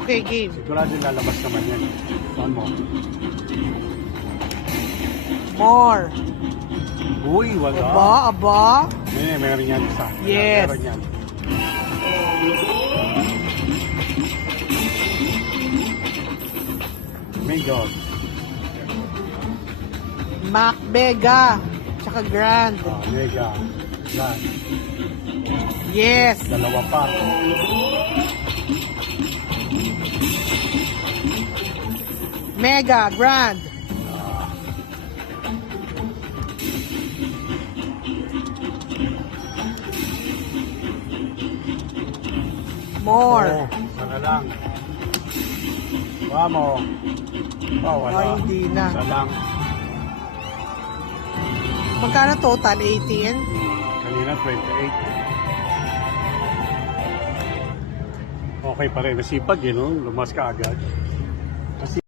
Okay, game. Sigurado lalabas naman yan. Saan mo? More. Uy, wala. Aba. Meron yan isa. Yes. Meron yan. May God. Mac Mega. Tsaka Grand. Mega. Yan. Yes. Dalawa pa. Mega, Grand. More. Sana lang. Vamos. Wala. Ay, hindi na. Isa lang. Magkano total? 18? Kanina 28. Okay pa rin. Nasipag yun, no? Lumas ka agad.